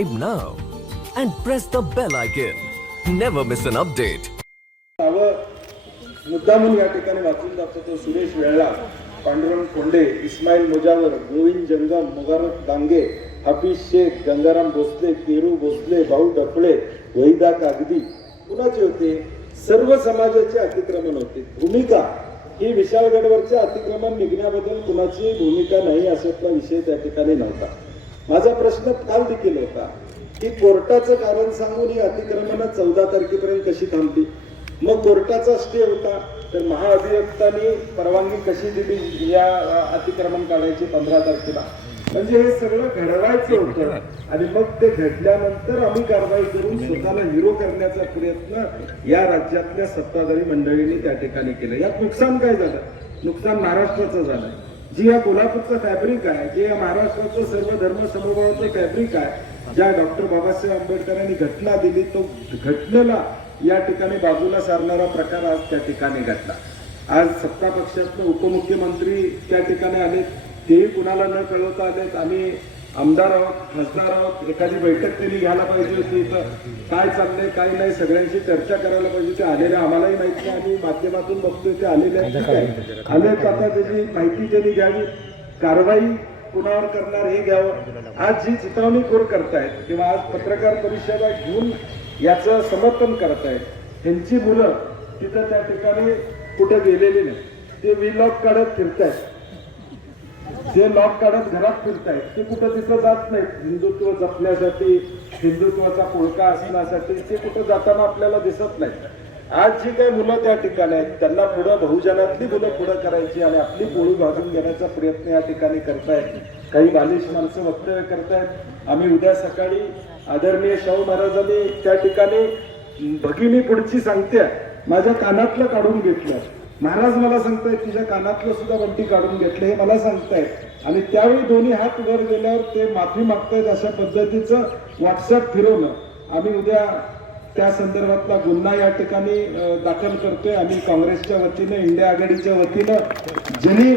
subscribe now and press the bell icon. Never miss an update. मुद्दामून या ठिकाणी वाचून जातो तो सुरेश वेळला पांडुरंग कोंडे इस्माईल मुजावर गोविंद जंगम मुबारक डांगे हफीज शेख गंगाराम भोसले केरू भोसले भाऊ डफळे वहिदा कागदी. कुणाचे होते? सर्व समाजाचे अतिक्रमण होते. भूमिका. ही विशाळगडवरचे अतिक्रमण निघण्याबद्दल कुणाची भूमिका नाही अशातला विषय त्या ठिकाणी नव्हता. माझा प्रश्न काल देखील होता की कोर्टाचं कारण सांगून ही अतिक्रमण चौदा तारखेपर्यंत कशी थांबली? मग कोर्टाचा स्टे होता तर महाअभियुक्तांनी परवानगी कशी दिली या अतिक्रमण काढायची पंधरा तारखेला? म्हणजे हे सगळं घडवायचं होतं आणि मग ते घडल्यानंतर आम्ही कारवाई करून स्वतःला हिरो करण्याचा प्रयत्न या राज्यातल्या सत्ताधारी मंडळींनी त्या ठिकाणी केलं. यात नुकसान काय झालं? नुकसान महाराष्ट्राचं झालं जी या कोल्हापूरचं फॅब्रिक आहे जे या महाराष्ट्राचं सर्व धर्म समभावाचं फॅब्रिक आहे ज्या डॉक्टर बाबासाहेब आंबेडकरांनी घटना दिली तो घटनेला या ठिकाणी बाजूला सारणारा प्रकार आज त्या ठिकाणी घडला. आज सत्ता पक्षातले उपमुख्यमंत्री त्या ठिकाणी आले तेही कुणाला न कळवता आलेत. आम्ही आमदार आहोत खासदार आहोत एखादी बैठक त्यांनी घ्यायला पाहिजे होती इथं काय चाललंय काय नाही सगळ्यांशी चर्चा करायला पाहिजे ते आलेले आम्हालाही माहिती नाही आम्ही माध्यमातून बघतोय ते आलेले आहे. आलेत आता त्याची माहिती त्यांनी घ्यावी कारवाई कुणावर करणार हे घ्यावं. आज जी चितावणीखोर करतायत किंवा आज पत्रकार परिषदा घेऊन याचं समर्थन करतायत त्यांची मुलं तिथं त्या ठिकाणी कुठे गेलेली नाही ते विलॉक काढत फिरतायत. जे लॉक काढत घरात फिरतायत ते कुठं तिथं जात नाहीत. हिंदुत्व जपण्यासाठी हिंदुत्वाचा पोळका असण्यासाठी ते कुठं जाताना आपल्याला दिसत नाहीत. आज जी काही मुलं त्या ठिकाणी आहेत त्यांना पुढं बहुजनातली मुलं पुढं करायची आणि आपली पोळी भाजून घेण्याचा प्रयत्न या ठिकाणी करतायत. काही बालिश माणसं वक्तव्य करतायत. आम्ही उद्या सकाळी आदरणीय शाहू महाराजांनी त्या ठिकाणी भगिनी पुढची सांगते माझ्या कानातलं काढून घेतलं. महाराज मला सांगतायत तुझ्या कानातलं सुद्धा बंटी काढून घेतलं हे मला सांगतायत. आणि त्यावेळी दोन्ही हात वर गेल्यावर ते माफी मागतायत अशा पद्धतीचं व्हॉट्सअप फिरवलं आम्ही उद्या त्या संदर्भातला गुन्हा या ठिकाणी दाखल करतोय. आम्ही काँग्रेसच्या वतीनं इंडिया आघाडीच्या वतीनं ज्यांनी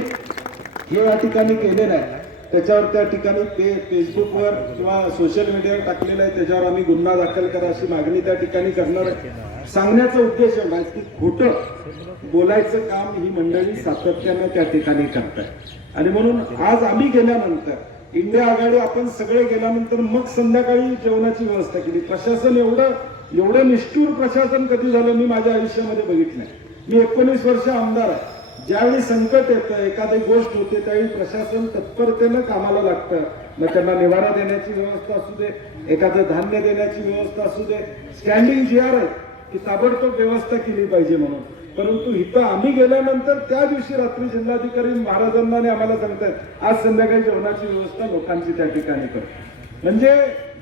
हे या ठिकाणी केलेलं आहे. त्याच्यावर त्या ठिकाणी पे फेसबुकवर किंवा सोशल मीडियावर टाकलेलं आहे त्याच्यावर आम्ही गुन्हा दाखल करा अशी मागणी त्या ठिकाणी करणार आहे. सांगण्याचा उद्देश एवढा की खोटं बोलायचं काम ही मंडळी सातत्यानं त्या ठिकाणी करतात आणि म्हणून आज आम्ही गेल्यानंतर इंडिया आघाडी आपण सगळे गेल्यानंतर मग संध्याकाळी जेवणाची व्यवस्था केली. प्रशासन एवढं एवढं निष्ठूर प्रशासन कधी झालं मी माझ्या आयुष्यामध्ये बघितलं मी एकोणीस वर्ष आमदार आहे. ज्यावेळी संकट येतं एखादी गोष्ट होते त्यावेळी प्रशासन तत्परतेनं कामाला लागतं. मग त्यांना निवारा देण्याची व्यवस्था असू दे एखादं धान्य देण्याची व्यवस्था असू दे. स्टँडिंग जी आर आहे की ताबडतोब व्यवस्था केली पाहिजे म्हणून. परंतु इथं आम्ही गेल्यानंतर त्या दिवशी रात्री जिल्हाधिकारी महाराजांना आणि आम्हाला सांगतायत आज संध्याकाळी जेवणाची व्यवस्था लोकांची त्या ठिकाणी करतो म्हणजे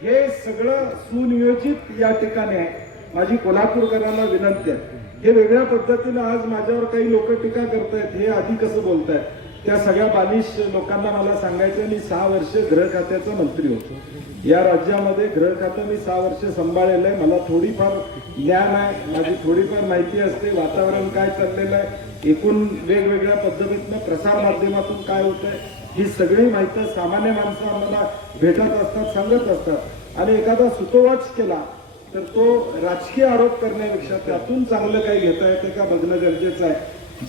हे सगळं सुनियोजित या ठिकाणी आहे. माझी कोल्हापूरकरांना विनंती आहे. हे वेगळ्या पद्धतीनं आज माझ्यावर काही लोक टीका करतायत हे आधी कसं बोलतायत? त्या सगळ्या बालिश लोकांना मला सांगायचं मी सहा वर्ष गृह खात्याचा मंत्री होतो. या राज्यामध्ये गृह खातं मी सहा वर्ष सांभाळलेलं आहे. मला थोडीफार ज्ञान आहे माझी थोडीफार माहिती असते वातावरण काय चाललेलं आहे एकूण वेगवेगळ्या पद्धतीतनं प्रसार माध्यमातून काय आहे ही सगळी माहिती सामान्य माणसं आम्हाला भेटत असतात सांगत असतात. आणि एखादा सुतोवाच केला तर तो राजकीय आरोप करण्यापेक्षा त्यातून चांगलं काही घेता येतं का बघणं गरजेचं आहे.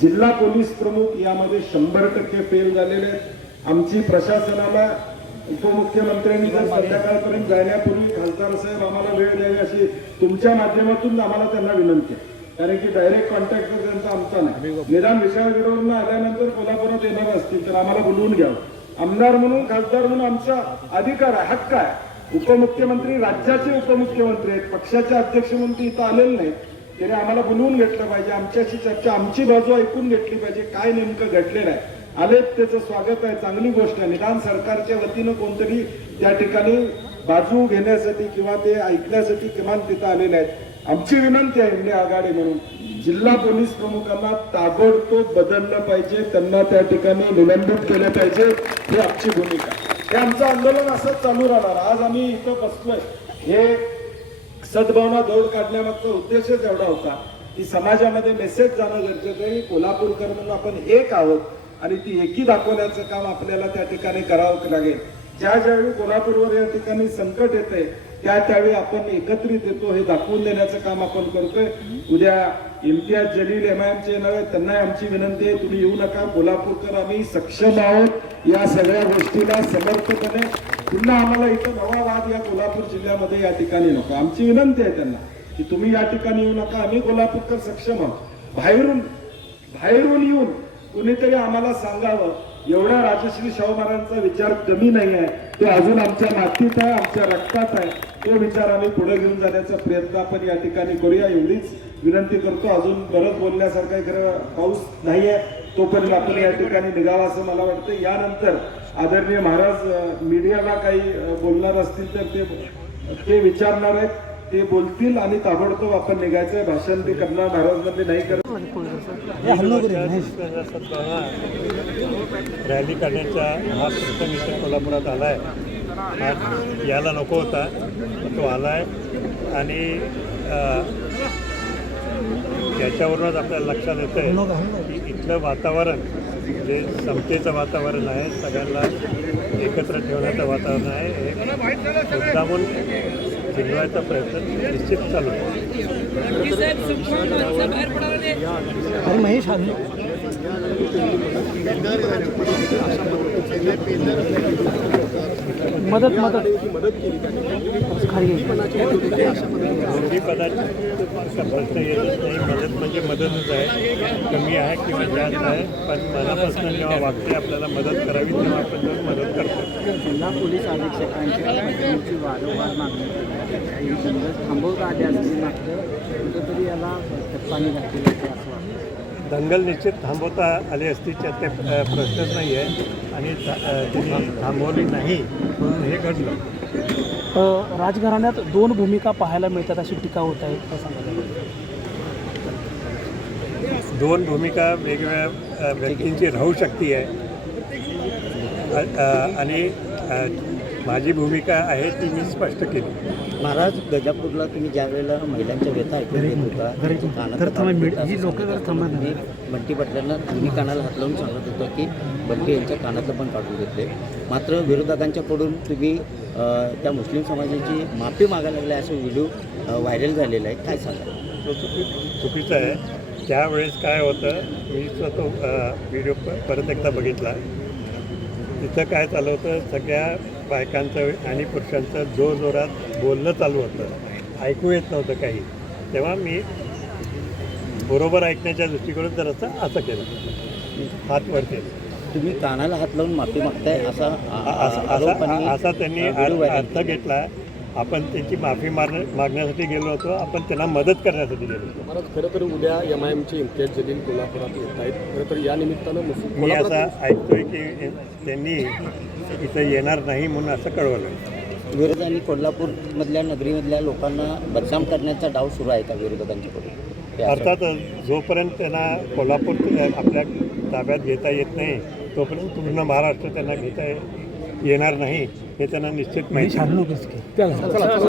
जिल्हा पोलीस प्रमुख यामध्ये शंभर टक्के फेल झालेले आहेत. आमची प्रशासनाला उपमुख्यमंत्र्यांनी जर संध्याकाळपर्यंत जाण्यापूर्वी खासदार साहेब आम्हाला वेळ द्यावी अशी तुमच्या माध्यमातून आम्हाला त्यांना विनंती आहे. कारण की डायरेक्ट कॉन्टॅक्ट तर त्यांचा आमचा नाही. निदान विशाळगडवरून आल्यानंतर कोल्हापुरात येणार असतील तर आम्हाला बोलवून घ्यावं. आमदार म्हणून खासदार म्हणून आमचा अधिकार आहे हक्क आहे. उपमुख्यमंत्री राज्याचे उपमुख्यमंत्री आहेत. पक्षाचे अध्यक्ष म्हणून ते इथं आलेले नाहीत. त्याने आम्हाला बोलवून घेतलं पाहिजे. आमच्याशी चर्चा आमची बाजू ऐकून घेतली पाहिजे. काय नेमकं घडलेलं आहे? आलेत त्याचं स्वागत आहे. चांगली गोष्ट आहे. निदान सरकारच्या वतीनं कोणतरी त्या ठिकाणी बाजू घेण्यासाठी किंवा ते ऐकण्यासाठी किमान तिथं आलेले आहेत. आमची विनंती आहे इंडिया आघाडी म्हणून. जिल्हा पोलीस प्रमुखांना ताबडतोब बदललं पाहिजे. त्यांना त्या ठिकाणी निलंबित केलं पाहिजे. ही आमची भूमिका आहे. हे आमचं आंदोलन असंच चालू राहणार. आज आम्ही इथं बसलोय. हे सद्भावना दौड काढण्यामागचा उद्देशच एवढा होता की समाजामध्ये मेसेज जाणं गरजेचं आहे. कोल्हापूरकर म्हणून आपण एक आहोत आणि ती एकी दाखवण्याचं काम आपल्याला त्या ठिकाणी करावं लागेल. ज्या ज्यावेळी कोल्हापूरवर या ठिकाणी संकट येते त्या त्यावेळी आपण एकत्रित येतो हे दाखवून देण्याचं काम आपण करतोय. उद्या इम्तियाज जलील एम आय चे नव्हे त्यांनाही आमची विनंती आहे तुम्ही येऊ नका कोल्हापूरकर आम्ही सक्षम आहोत. या सगळ्या गोष्टीला समर्थपणे पुन्हा आम्हाला इथं नवा वाद या कोल्हापूर जिल्ह्यामध्ये या ठिकाणी नको. आमची विनंती आहे त्यांना की तुम्ही या ठिकाणी येऊ नका आम्ही कोल्हापूरकर सक्षम आहोत. बाहेरून बाहेरून येऊन कुणीतरी आम्हाला सांगावं एवढा राजश्री शाहू महाराजांचा विचार कमी नाही आहे. तो अजून आमच्या मातीत आहे आमच्या रक्तात आहे. तो विचार आम्ही पुढे घेऊन जाण्याचा प्रयत्न आपण या ठिकाणी करूया. एवढीच विनंती करतो. अजून बरंच बोलण्यासारखं आहे, खरं पाऊस नाही आहे. तोपर्यंत आपण या ठिकाणी निघावा असं मला वाटतं. यानंतर आदरणीय महाराज मीडियाला काही बोलणार असतील तर ते ते विचारणार आहेत. ते बोलतील आणि ताबडतोब आपण निघायचं भाषण ते करणार महाराज म्हणजे नाही. करत रॅली करण्याचा हा प्रसंग इथे कोल्हापुरात आला आहे हा यायला नको होता. पण तो आला आहे आणि याच्यावरूनच आपल्याला लक्षात येतं आहे की इथलं वातावरण जे समतेचं वातावरण आहे सगळ्यांना एकत्र ठेवण्याचं वातावरण आहे. हे मुद्दामून जिंकवायचा प्रयत्न निश्चित चालू आहे. महेश हा मदत मदत. प्रश्न येतच नाही मदत म्हणजे मदतच आहे कमी आहे किंवा जास्त आहे पण मनापासून जेव्हा वागते आपल्याला मदत करावी तेव्हा आपण मदत करतो जिल्हा पोलीस अधीक्षकांच्या पदवीची वारंवार मागणी केली थांबवता आले असतील मात्र कुठंतरी याला खतपाणी घातलेलं असं वाटतं दंगल निश्चित थांबवता आली असती त्यात ते प्रश्नच नाही आहे आणि त्यांनी थांबवली नाही म्हणून हे घडलं. राजघराण्यात दोन भूमिका पाहायला मिळतात अशी टीका होत आहे. दोन भूमिका वेगवेगळ्या व्यक्तींची राहू शकते आहे. आणि माझी भूमिका आहे ती मी स्पष्ट केली. महाराज गजापूरला तुम्ही ज्या वेळेला महिलांच्या व्यथा ऐकून घेत होता. तुम्ही बंटी पाटलांना दोन्ही कानाला हात लावून सांगत होतं की बंटी यांच्या कानातलं पण काढून घेतले. मात्र विरोधकांच्याकडून तुम्ही त्या मुस्लिम समाजाची माफी मागायला लागल्या असं व्हिडिओ व्हायरल झालेला आहे. काय सांगा तो चुकी चुकीचं आहे. त्यावेळेस काय होतं मी तो व्हिडिओ परत एकदा बघितला. तिथं काय चालू होतं सगळ्या बायकांचं आणि पुरुषांचं जोरजोरात बोलणं चालू होतं. ऐकू येत नव्हतं काही. तेव्हा मी बरोबर ऐकण्याच्या दृष्टीकडून जरासं असं केलं. हात वर केलं. तुम्ही कानाला हात लावून माफी मागताय असा असा असा असा त्यांनी अर्थ घेतला. आपण त्यांची माफी मारण्या मागण्यासाठी गेलो होतो. आपण त्यांना मदत करण्यासाठी गेलो होतो. महाराज खरं तर उद्या एम आय एमचे इम्तियाज जलील कोल्हापुरात येत आहेत. खरं तर या निमित्तानं मी असा ऐकतोय की त्यांनी इथं येणार नाही म्हणून असं कळवलं विरोधांनी कोल्हापूरमधल्या नगरीमधल्या लोकांना बदनाम करण्याचा डाव सुरू आहे का विरोधकांच्याकडून? अर्थातच जोपर्यंत त्यांना कोल्हापूर आपल्या ताब्यात घेता येत नाही तोपर्यंत पूर्ण महाराष्ट्र त्यांना घेता येणार नाही. हे त्यांना निश्चित माहिती. चला